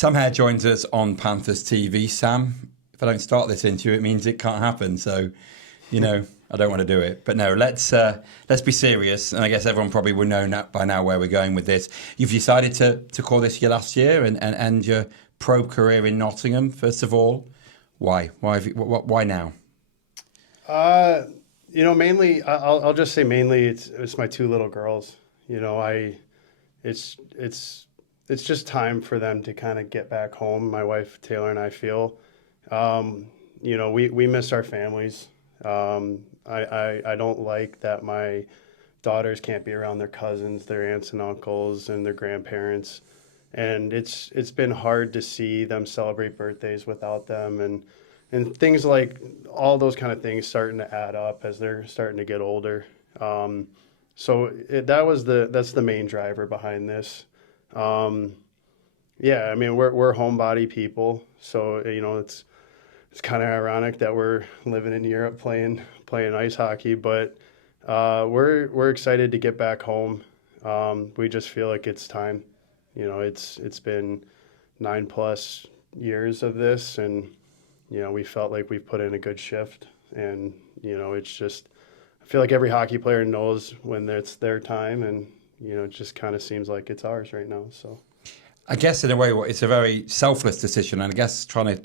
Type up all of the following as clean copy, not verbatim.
Sam Herr joins us on Panthers TV. Sam, if I don't start this interview, it means it can't happen. So, I don't want to do it. But no, let's be serious. And I guess everyone probably will know by now where we're going with this. You've decided to call this your last year and end your pro career in Nottingham. First of all, why? Why now? Mainly, I'll just say mainly it's my two little girls. It's just time for them to kind of get back home. My wife Taylor and I feel, we miss our families. I don't like that my daughters can't be around their cousins, their aunts and uncles, and their grandparents, and it's been hard to see them celebrate birthdays without them, and things like all those kind of things starting to add up as they're starting to get older. That's the main driver behind this. I mean, we're homebody people, so it's kind of ironic that we're living in Europe playing ice hockey, but we're excited to get back home. We just feel like it's time. It's been 9+ years of this, and we felt like we've put in a good shift, and it's just, I feel like every hockey player knows when it's their time, and it just kind of seems like it's ours right now. So I guess in a way, it's a very selfless decision, and I guess trying to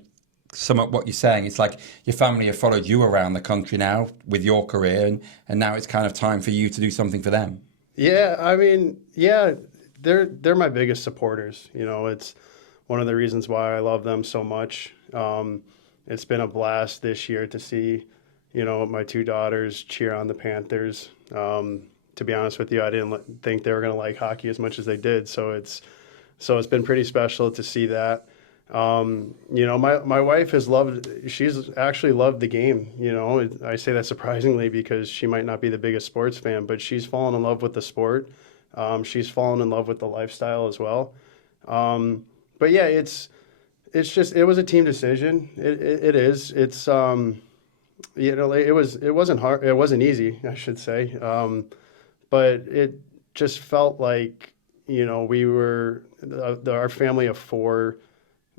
sum up what you're saying, it's like your family have followed you around the country now with your career, and now it's kind of time for you to do something for them. Yeah, I mean, they're my biggest supporters. It's one of the reasons why I love them so much. It's been a blast this year to see, my two daughters cheer on the Panthers. To be honest with you, I didn't think they were going to like hockey as much as they did. So it's been pretty special to see that. My wife she's actually loved the game. I say that surprisingly because she might not be the biggest sports fan, but she's fallen in love with the sport. She's fallen in love with the lifestyle as well. But yeah, it was a team decision. It is. It's, it wasn't hard. It wasn't easy, I should say. But it just felt like, we were, our family of four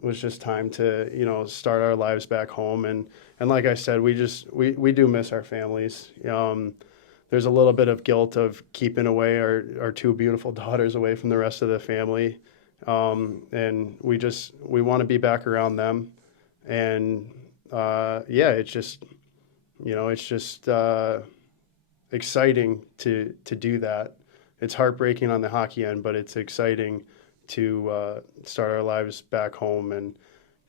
was just time to, start our lives back home. And like I said, we do miss our families. There's a little bit of guilt of keeping away our two beautiful daughters away from the rest of the family. And we want to be back around them. And, it's just exciting to do that. It's heartbreaking on the hockey end, but it's exciting to start our lives back home and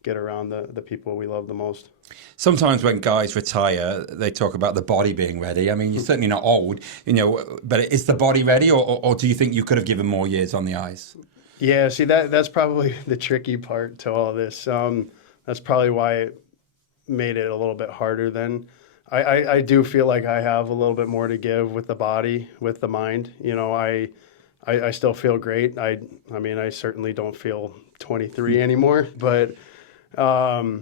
get around the people we love the most. Sometimes when guys retire, they talk about the body being ready. I mean, you're certainly not old, but is the body ready, or do you think you could have given more years on the ice? Yeah, see, that's probably the tricky part to all this. That's probably why it made it a little bit harder than I do feel like I have a little bit more to give with the body, with the mind. I still feel great. I mean, I certainly don't feel 23 anymore, but yeah,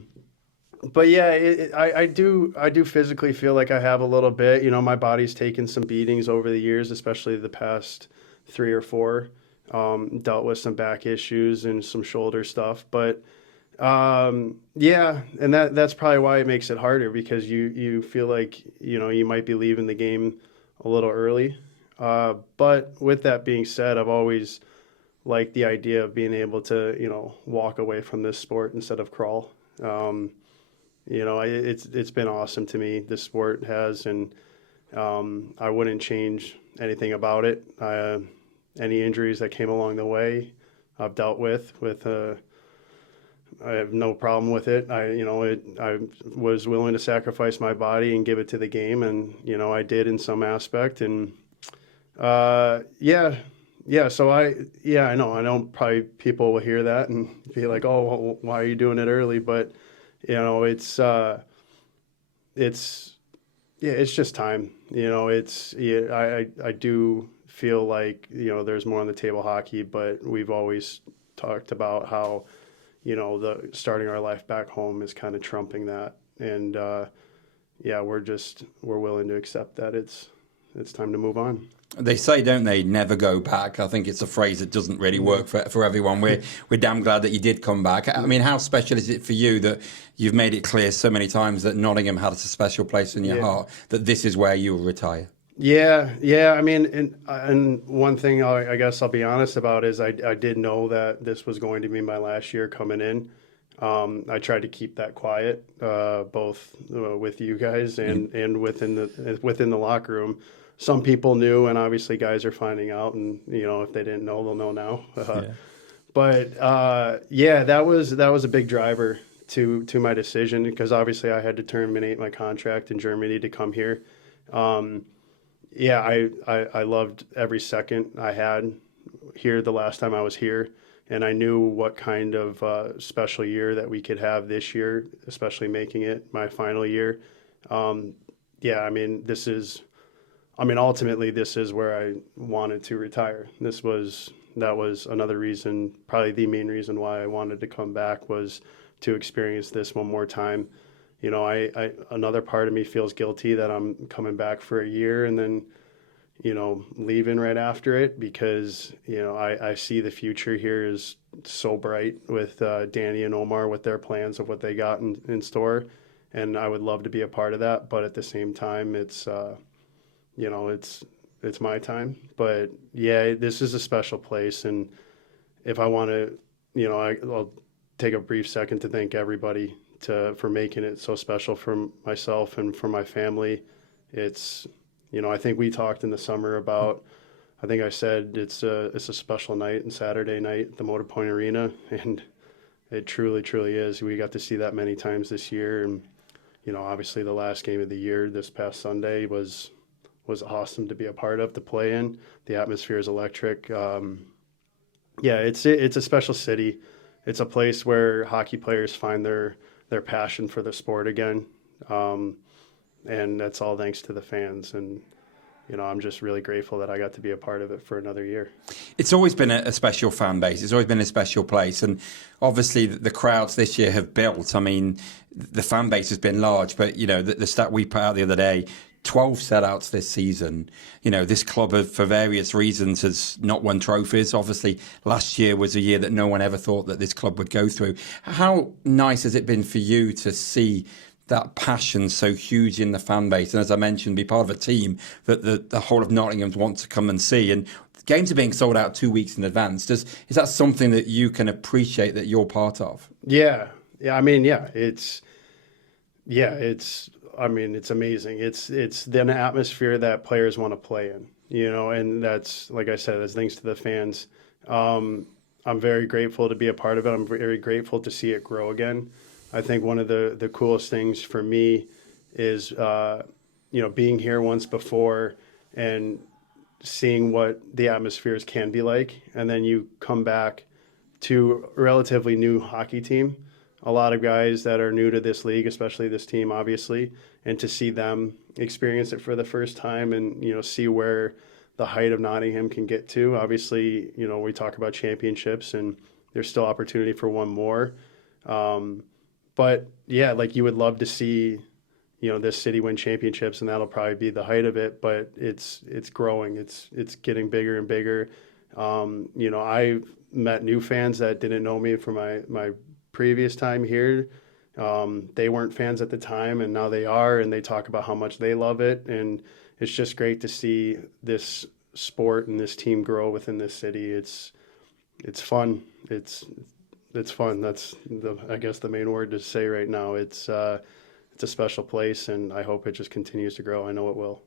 I do physically feel like I have a little bit. My body's taken some beatings over the years, especially the past 3 or 4. Dealt with some back issues and some shoulder stuff, but and that's probably why it makes it harder, because you feel like you might be leaving the game a little early. But with that being said, I've always liked the idea of being able to walk away from this sport instead of crawl. It's been awesome to me. This sport has, and I wouldn't change anything about it. Any injuries that came along the way, I've dealt with. I have no problem with it. I was willing to sacrifice my body and give it to the game, and I did in some aspect. And So I know probably people will hear that and be like, oh, well, why are you doing it early? But it's just time. I do feel like there's more on the table hockey, but we've always talked about how the starting our life back home is kind of trumping that, and we're willing to accept that it's it's time to move on. They say, don't they, never go back. I think it's a phrase that doesn't really work for everyone. We're damn glad that you did come back. I mean, how special is it for you that you've made it clear so many times that Nottingham has a special place in your heart, that this is where you will retire? Yeah. I mean, and one thing I guess I'll be honest about is I did know that this was going to be my last year coming in. I tried to keep that quiet, both with you guys and within the locker room. Some people knew, and obviously guys are finding out, and if they didn't know, they'll know now. But that was a big driver to my decision, because obviously I had to terminate my contract in Germany to come here. I loved every second I had here the last time I was here, and I knew what kind of special year that we could have this year, especially making it my final year. Ultimately, this is where I wanted to retire. That was another reason, probably the main reason why I wanted to come back, was to experience this one more time. Another part of me feels guilty that I'm coming back for a year and then, leaving right after it, because, I see the future here is so bright with Danny and Omar, with their plans of what they got in store. And I would love to be a part of that. But at the same time, it's my time. But yeah, this is a special place. And if I want to, I'll take a brief second to thank everybody for making it so special for myself and for my family. It's, I think we talked in the summer about, I think I said it's a special night and Saturday night at the Motor Point Arena, and it truly, truly is. We got to see that many times this year, and obviously the last game of the year this past Sunday was awesome to be a part of, to play in. The atmosphere is electric. It's a special city. It's a place where hockey players find their passion for the sport again. And that's all thanks to the fans. And, I'm just really grateful that I got to be a part of it for another year. It's always been a special fan base. It's always been a special place. And obviously the crowds this year have built. I mean, the fan base has been large, but, the stat we put out the other day, 12 sellouts this season. This club, for various reasons, has not won trophies. Obviously, last year was a year that no one ever thought that this club would go through. How nice has it been for you to see that passion so huge in the fan base? And as I mentioned, be part of a team that the whole of Nottingham wants to come and see. And games are being sold out 2 weeks in advance. Is that something that you can appreciate that you're part of? Yeah. It's amazing. It's the atmosphere that players want to play in, and that's, like I said, that's thanks to the fans. I'm very grateful to be a part of it. I'm very grateful to see it grow again. I think one of the coolest things for me is, being here once before and seeing what the atmospheres can be like. And then you come back to a relatively new hockey team. A lot of guys that are new to this league, especially this team, obviously, and to see them experience it for the first time and, see where the height of Nottingham can get to. Obviously, we talk about championships and there's still opportunity for one more. But yeah, like, you would love to see, this city win championships, and that'll probably be the height of it, but it's growing. It's getting bigger and bigger. I met new fans that didn't know me from my previous time here. They weren't fans at the time, and now they are, and they talk about how much they love it. And it's just great to see this sport and this team grow within this city. It's fun. It's fun. That's I guess the main word to say right now. It's a special place, and I hope it just continues to grow. I know it will.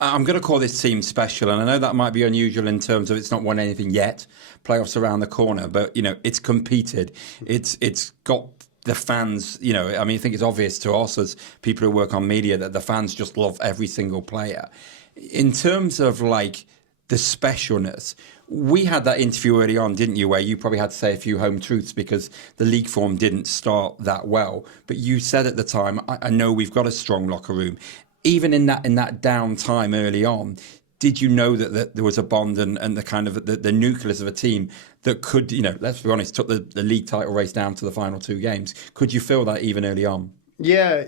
I'm going to call this team special, and I know that might be unusual in terms of it's not won anything yet. Playoffs around the corner, but it's competed. It's got the fans. I think it's obvious to us as people who work on media that the fans just love every single player. In terms of the specialness, we had that interview early on, didn't you, where you probably had to say a few home truths because the league form didn't start that well. But you said at the time, I know we've got a strong locker room. Even in that down time early on, did you know that there was a bond and the kind of the nucleus of a team that could, let's be honest, took the league title race down to the final 2 games? Could you feel that even early on? Yeah,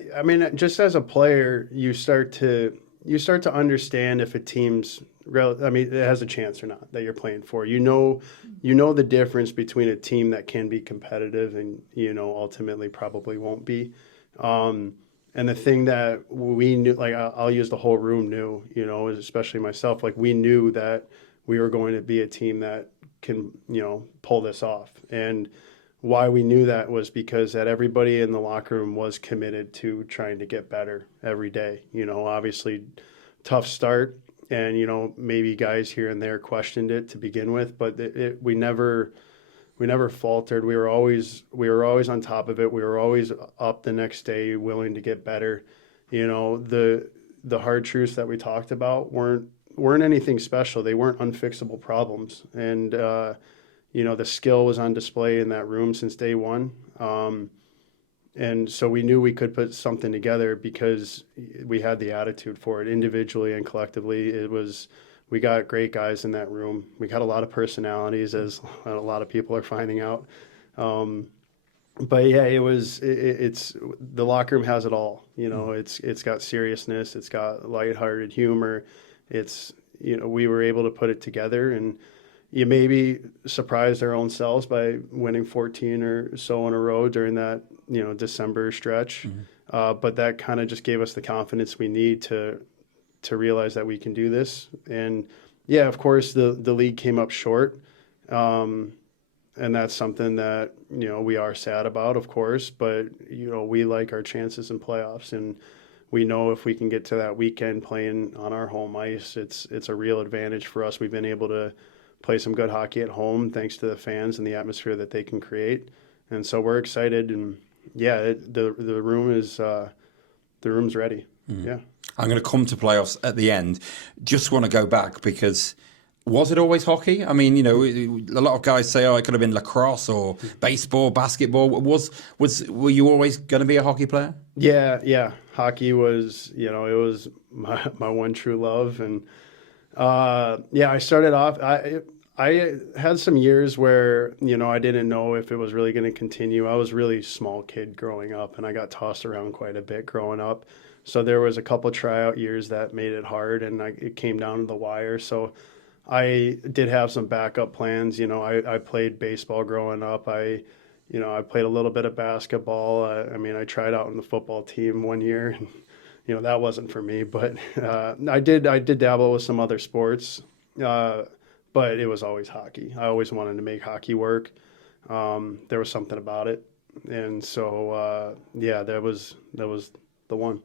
just as a player, you start to you start to understand if a team's I mean, it has a chance or not that you're playing for. You know the difference between a team that can be competitive and ultimately probably won't be. And the thing that we knew, like I'll use the whole room knew, especially myself, like we knew that we were going to be a team that can, pull this off. And why we knew that was because that everybody in the locker room was committed to trying to get better every day. Obviously tough start and, maybe guys here and there questioned it to begin with, but we never faltered. We were always on top of it. We were always up the next day, willing to get better. The hard truths that we talked about weren't anything special. They weren't unfixable problems. And the skill was on display in that room since day one. And so we knew we could put something together because we had the attitude for it individually and collectively. We got great guys in that room. We got a lot of personalities, as a lot of people are finding out. But yeah, it's the locker room has it all. It's got seriousness. It's got lighthearted humor. We were able to put it together, and you maybe surprised our own selves by winning 14 or so in a row during that, December stretch. But that kind of just gave us the confidence we need to realize that we can do this. And yeah, of course the league came up short. And that's something that, we are sad about, of course, but, we like our chances in playoffs, and we know if we can get to that weekend playing on our home ice, it's a real advantage for us. We've been able to play some good hockey at home thanks to the fans and the atmosphere that they can create. And so we're excited, and yeah, the room's ready. Yeah. I'm going to come to playoffs at the end. Just want to go back because was it always hockey? I mean, a lot of guys say, it could have been lacrosse or baseball, basketball. Were you always going to be a hockey player? Yeah. Hockey was, it was my one true love. And I started off, I had some years where, I didn't know if it was really going to continue. I was a really small kid growing up, and I got tossed around quite a bit growing up. So there was a couple tryout years that made it hard, and it came down to the wire. So I did have some backup plans. I played baseball growing up. I played a little bit of basketball. I tried out on the football team one year, and, that wasn't for me. But I did dabble with some other sports, but it was always hockey. I always wanted to make hockey work. There was something about it, and so that was the one.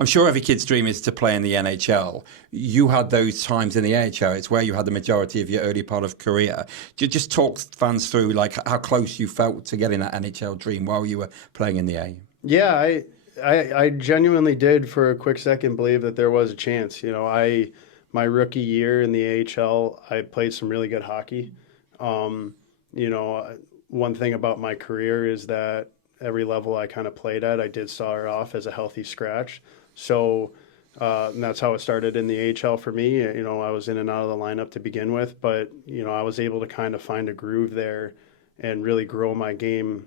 I'm sure every kid's dream is to play in the NHL. You had those times in the AHL. It's where you had the majority of your early part of career. Just talk fans through how close you felt to getting that NHL dream while you were playing in the A. Yeah, I genuinely did for a quick second believe that there was a chance. My rookie year in the AHL, I played some really good hockey. One thing about my career is that every level I kind of played at, I did start off as a healthy scratch. So and that's how it started in the AHL for me. I was in and out of the lineup to begin with, but, I was able to kind of find a groove there and really grow my game,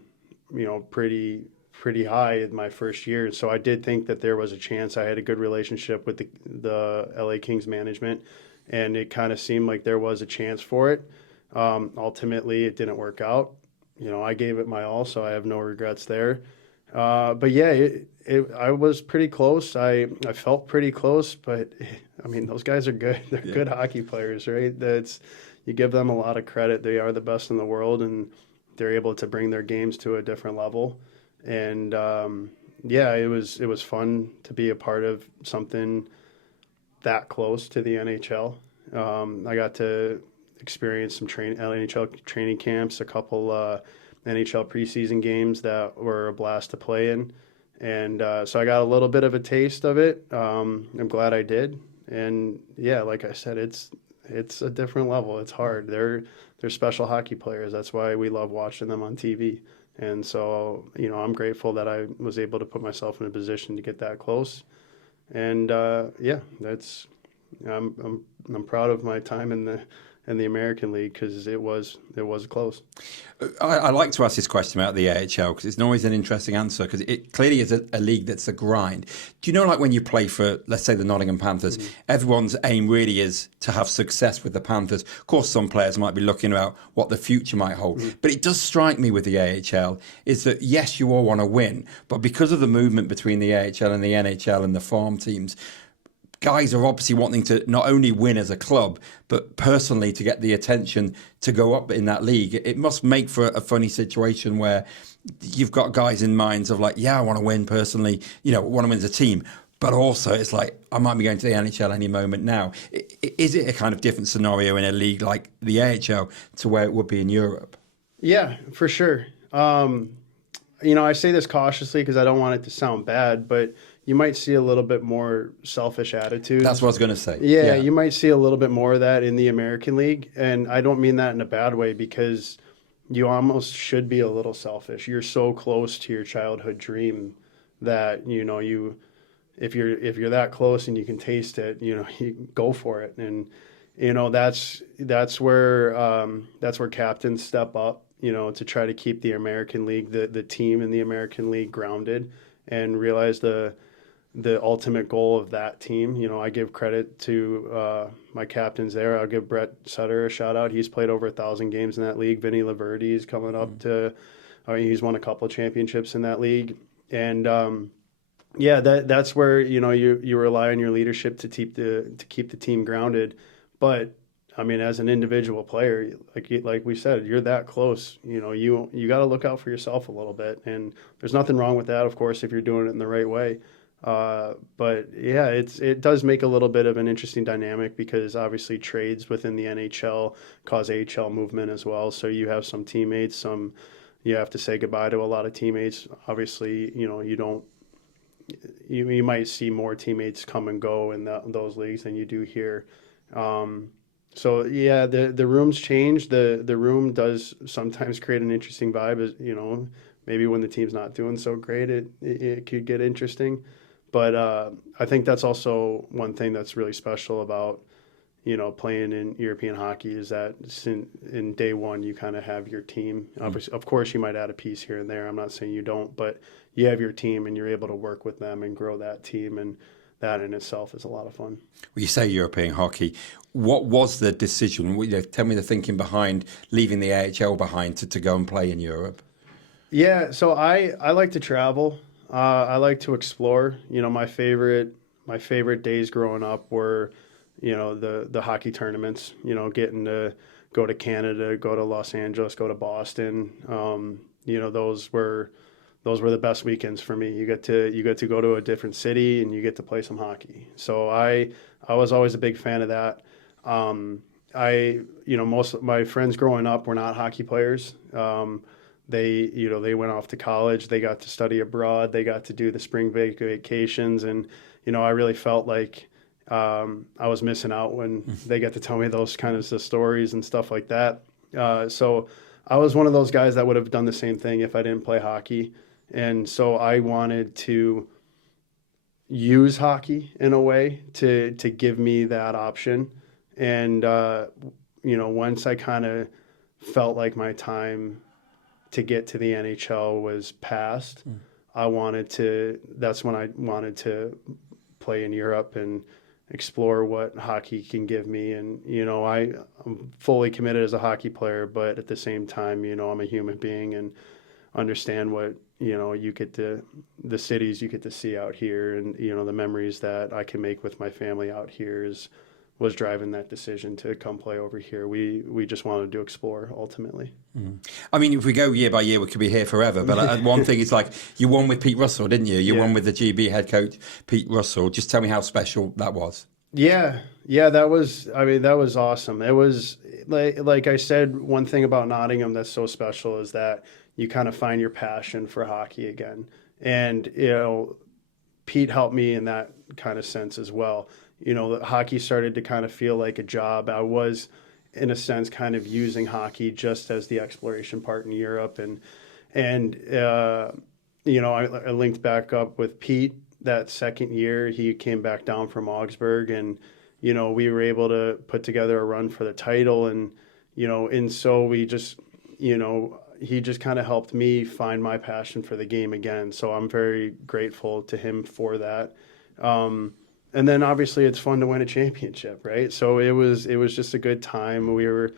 pretty high in my first year. So I did think that there was a chance. I had a good relationship with the LA Kings management, and it kind of seemed like there was a chance for it. Ultimately, it didn't work out. I gave it my all, so I have no regrets there. But yeah, I was pretty close. I felt pretty close, but those guys are good. They're good hockey players, right? You give them a lot of credit. They are the best in the world, and they're able to bring their games to a different level. And it was fun to be a part of something that close to the NHL. I got to experience some NHL training camps, a couple NHL preseason games that were a blast to play in. And so I got a little bit of a taste of it. I'm glad I did. And yeah, like I said, it's a different level. It's hard. They're special hockey players. That's why we love watching them on TV. And so, I'm grateful that I was able to put myself in a position to get that close. And I'm proud of my time in in the American League because it was close. I like to ask this question about the AHL because it's always an interesting answer because it clearly is a league that's a grind. Do you know, like when you play for, let's say, the Nottingham Panthers, everyone's aim really is to have success with the Panthers. Of course, some players might be looking about what the future might hold. But it does strike me with the AHL is that, yes, you all want to win, but because of the movement between the AHL and the NHL and the farm teams, guys are obviously wanting to not only win as a club, but personally to get the attention to go up in that league. It must make for a funny situation where you've got guys in minds of like, yeah, I want to win personally, want to win as a team. But also it's like, I might be going to the NHL any moment now. Is it a kind of different scenario in a league like the AHL to where it would be in Europe? Yeah, for sure. I say this cautiously because I don't want it to sound bad, but you might see a little bit more selfish attitudes. That's what I was going to say. Yeah, you might see a little bit more of that in the American League. And I don't mean that in a bad way because you almost should be a little selfish. You're so close to your childhood dream that, if you're that close and you can taste it, you go for it. And, that's where captains step up, to try to keep the American League, the team in the American League grounded and realize the ultimate goal of that team. I give credit to my captains there. I'll give Brett Sutter a shout out. He's played over 1,000 games in that league. Vinny Laverty's coming up he's won a couple of championships in that league. And that's where you rely on your leadership to keep the team grounded. But I mean, as an individual player, like we said, you're that close. You got to look out for yourself a little bit, and there's nothing wrong with that, of course, if you're doing it in the right way. But yeah, it does make a little bit of an interesting dynamic because obviously trades within the NHL cause AHL movement as well. So you have some teammates, you have to say goodbye to a lot of teammates. Obviously, you might see more teammates come and go in those leagues than you do here. So yeah, the rooms change. The room does sometimes create an interesting vibe. As maybe when the team's not doing so great, it could get interesting. But I think that's also one thing that's really special about playing in European hockey is that in day one you kind of have your team. Obviously, of course, you might add a piece here and there. I'm not saying you don't, but you have your team and you're able to work with them and grow that team, and that in itself is a lot of fun. Well, you say European hockey. What was the decision? Tell me the thinking behind leaving the AHL behind to go and play in Europe. Yeah, so I like to travel. I like to explore. My favorite days growing up were, the hockey tournaments. Getting to go to Canada, go to Los Angeles, go to Boston. Those were the best weekends for me. You get to go to a different city and you get to play some hockey. So I was always a big fan of that. Most of my friends growing up were not hockey players. They went off to college. They got to study abroad. They got to do the spring vacations, and I really felt like I was missing out when they got to tell me those kinds of stories and stuff like that. So I was one of those guys that would have done the same thing if I didn't play hockey. And so I wanted to use hockey in a way to give me that option. And, once I kind of felt like my time to get to the NHL was past, that's when I wanted to play in Europe and explore what hockey can give me. And, I'm fully committed as a hockey player, but at the same time, I'm a human being and understand what, you get the cities you get to see out here, and, the memories that I can make with my family out here was driving that decision to come play over here. We just wanted to explore ultimately. I mean, if we go year by year, we could be here forever. But one thing is, like, you won with Pete Russell, didn't you? You won with the GB head coach, Pete Russell. Just tell me how special that was. Yeah, that was awesome. It was like I said, one thing about Nottingham that's so special is that you kind of find your passion for hockey again. And, Pete helped me in that kind of sense as well. Hockey started to kind of feel like a job. I was, in a sense, kind of using hockey just as the exploration part in Europe. And I linked back up with Pete that second year. He came back down from Augsburg, and, we were able to put together a run for the title. And so we just, he just kind of helped me find my passion for the game again. So I'm very grateful to him for that. And then obviously it's fun to win a championship, right? So it was just a good time. We were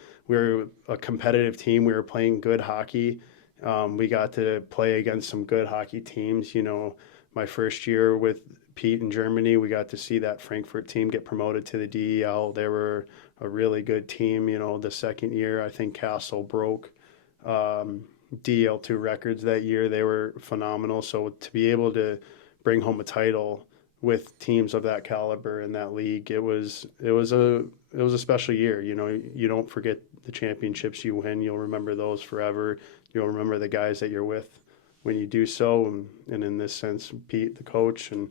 a competitive team. We were playing good hockey. We got to play against some good hockey teams. My first year with Pete in Germany, we got to see that Frankfurt team get promoted to the DEL. They were a really good team. The second year, I think Castle broke DEL2 records that year. They were phenomenal. So to be able to bring home a title with teams of that caliber in that league, it was a special year. You don't forget the championships you win. You'll remember those forever. You'll remember the guys that you're with when you do so. And in this sense, Pete, the coach, and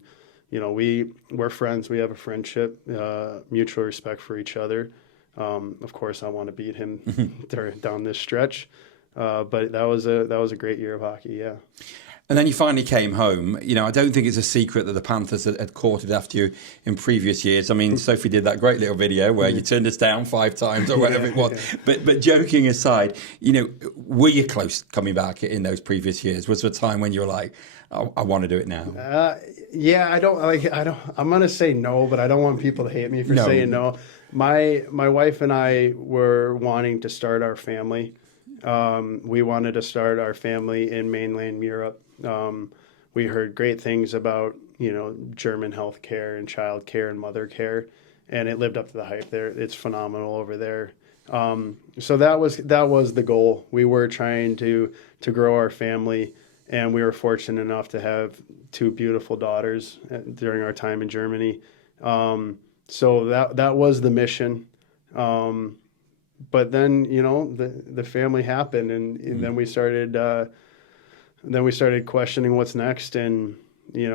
we're friends. We have a friendship, mutual respect for each other. Of course, I want to beat him down this stretch. But that was a great year of hockey. Yeah. And then you finally came home. I don't think it's a secret that the Panthers had courted after you in previous years. I mean, Sophie did that great little video where you turned us down 5 times or whatever it was. Yeah. But joking aside, were you close coming back in those previous years? Was there a time when you were like, I want to do it now? Yeah, I'm going to say no, but I don't want people to hate me for saying no. My wife and I were wanting to start our family. We wanted to start our family in mainland Europe. We heard great things about, German healthcare and child care and mother care, and it lived up to the hype there. It's phenomenal over there. So that was the goal. We were trying to grow our family, and we were fortunate enough to have 2 beautiful daughters during our time in Germany. So that was the mission. But then, the family happened, and then we started questioning what's next. And,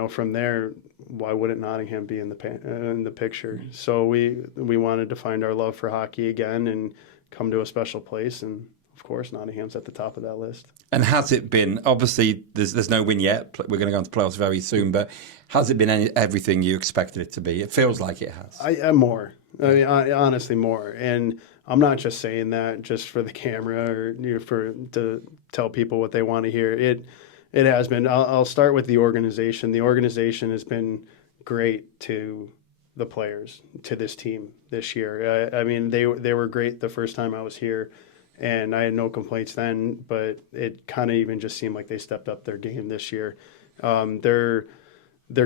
from there, why wouldn't Nottingham be in the picture? So we wanted to find our love for hockey again and come to a special place. And of course, Nottingham's at the top of that list. And has it been, obviously, there's no win yet. We're going to go into playoffs very soon, but has it been everything you expected it to be? It feels like it has. More. I mean, honestly, more. And I'm not just saying that just for the camera or to tell people what they want to hear. It has been. I'll start with the organization. The organization has been great to the players, to this team this year. I mean, they were great the first time I was here, and I had no complaints then. But it kind of even just seemed like they stepped up their game this year. They're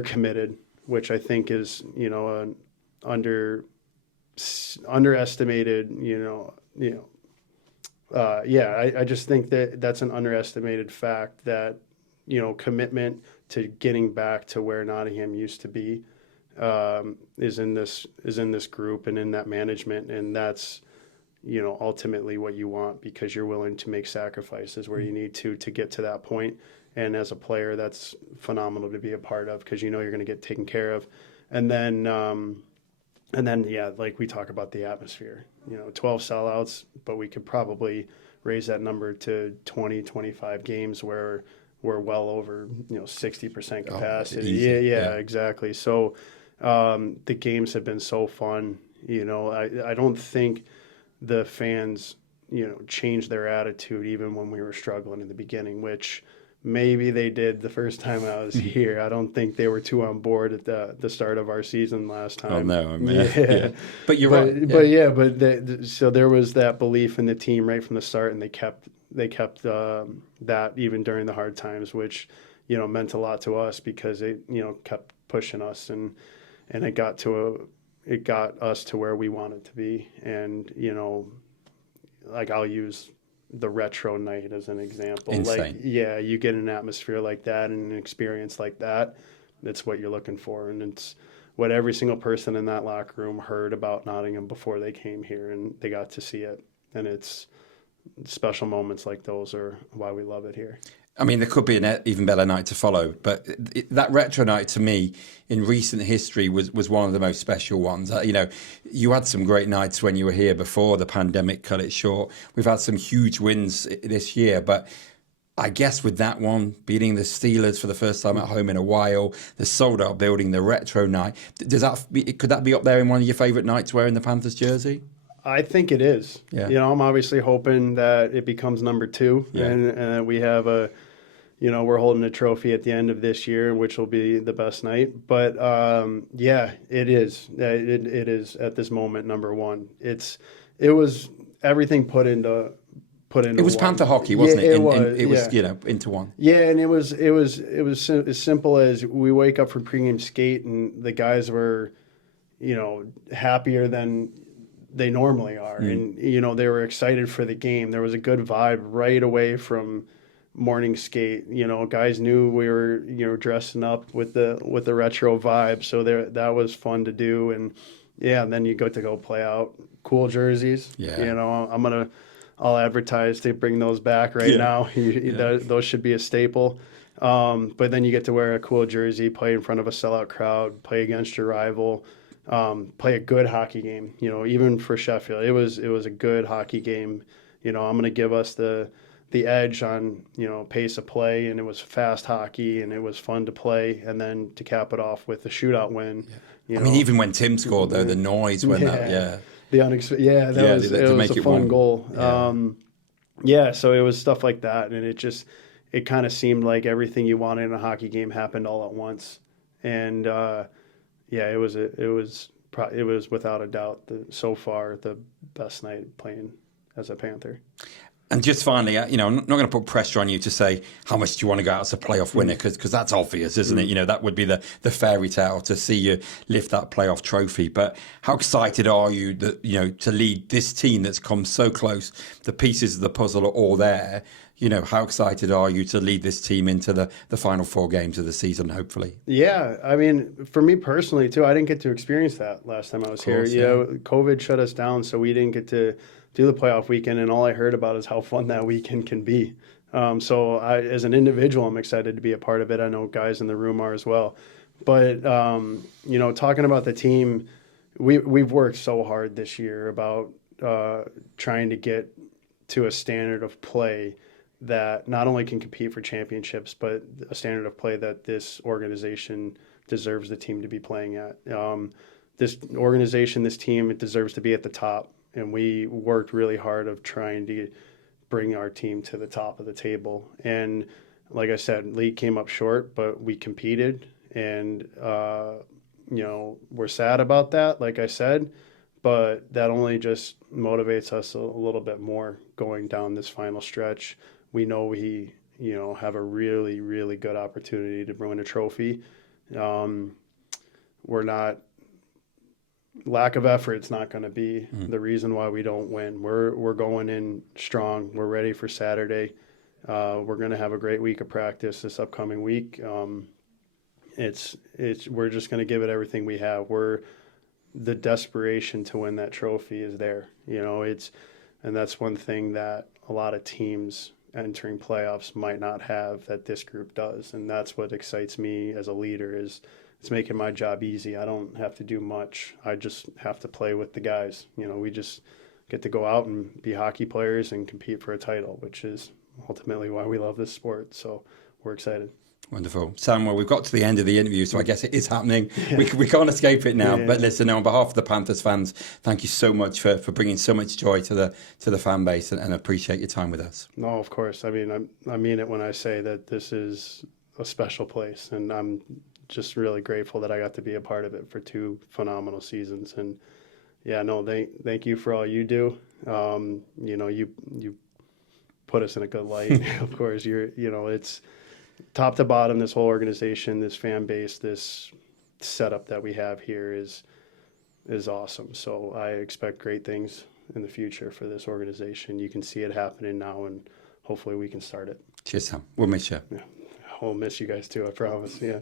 committed, which I think is an underestimated, I just think that's an underestimated fact that, commitment to getting back to where Nottingham used to be is in this group and in that management. And that's, ultimately what you want, because you're willing to make sacrifices where you need to get to that point. And as a player, that's phenomenal to be a part of, because you're going to get taken care of. And then, like we talk about the atmosphere, 12 sellouts, but we could probably raise that number to 20, 25 games where we're well over, 60% capacity. Yeah, exactly. So the games have been so fun. I don't think the fans, changed their attitude even when we were struggling in the beginning, which maybe they did the first time I was here. I don't think they were too on board at the start of our season last time. Oh, no. I mean, yeah. But you're right. So there was that belief in the team right from the start, and they kept that even during the hard times, which, meant a lot to us, because it, kept pushing us, and it got us to where we wanted to be. And, like I'll use the retro night as an example. Insane. You get an atmosphere like that and an experience like that. That's what you're looking for. And it's what every single person in that locker room heard about Nottingham before they came here, and they got to see it. And it's special moments like those are why we love it here. I mean, there could be an even better night to follow, but that retro night to me in recent history was one of the most special ones. You had some great nights when you were here before the pandemic cut it short. We've had some huge wins this year, but I guess with that one, beating the Steelers for the first time at home in a while, the sold-out building, the retro night, could that be up there in one of your favourite nights wearing the Panthers jersey? I think it is. Yeah. I'm obviously hoping that it becomes number 2, Yeah. and we have we're holding a trophy at the end of this year, which will be the best night. But yeah, it is. It is at this moment number 1. It was everything put into. It was one. Panther hockey, wasn't it? It was yeah. into one. Yeah, and it was as simple as we wake up from pregame skate, and the guys were, happier than they normally are, and they were excited for the game. There was a good vibe right away from morning skate. Guys knew we were dressing up with the retro vibe, so that was fun to do. And yeah, and then you go play out cool jerseys. Yeah. I'll advertise to bring those back right now. Those should be a staple. But then you get to wear a cool jersey, play in front of a sellout crowd, play against your rival, play a good hockey game. Even for Sheffield, it was a good hockey game. I'm going to give us the edge on pace of play, and it was fast hockey, and it was fun to play, and then to cap it off with the shootout win. I mean, even when Tim scored, though, the noise when that was a fun goal. So it was stuff like that, and it kind of seemed like everything you wanted in a hockey game happened all at once. And it was without a doubt so far the best night playing as a Panther. And just finally, I'm not going to put pressure on you to say how much do you want to go out as a playoff winner, because that's obvious, isn't it? That would be the fairy tale to see you lift that playoff trophy. But how excited are you that to lead this team that's come so close? The pieces of the puzzle are all there. How excited are you to lead this team into the final 4 games of the season, hopefully? Yeah, I mean, for me personally too, I didn't get to experience that last time I was here. COVID shut us down, so we didn't get to do the playoff weekend, and all I heard about is how fun that weekend can be. So as an individual, I'm excited to be a part of it. I know guys in the room are as well. But, talking about the team, we've worked so hard this year about trying to get to a standard of play that not only can compete for championships, but a standard of play that this organization deserves the team to be playing at. This organization, this team, it deserves to be at the top. And we worked really hard of trying to bring our team to the top of the table. And like I said, league came up short, but we competed. And, we're sad about that, like I said. But that only just motivates us a little bit more going down this final stretch. We know we, have a really, really good opportunity to win a trophy. Lack of effort's not going to be the reason why we don't win. We're going in strong. We're ready for Saturday. We're going to have a great week of practice this upcoming week. We're just going to give it everything we have. The desperation to win that trophy is there. And that's one thing that a lot of teams entering playoffs might not have that this group does. And that's what excites me as a leader is it's making my job easy. I don't have to do much. I just have to play with the guys. We just get to go out and be hockey players and compete for a title, which is ultimately why we love this sport. So we're excited. Wonderful. Sam, well, we've got to the end of the interview, so I guess it is happening. Yeah. We can't escape it now. Yeah. But listen, on behalf of the Panthers fans, thank you so much for bringing so much joy to the fan base, and appreciate your time with us. No, of course. I mean it when I say that this is a special place, and I'm just really grateful that I got to be a part of it for 2 phenomenal seasons. And thank you for all you do. You put us in a good light. Of course, it's top to bottom, this whole organization, this fan base, this setup that we have here is awesome. So I expect great things in the future for this organization. You can see it happening now, and hopefully we can start it. Cheers, Sam. We'll miss you. Yeah. I'll miss you guys too, I promise. Yeah.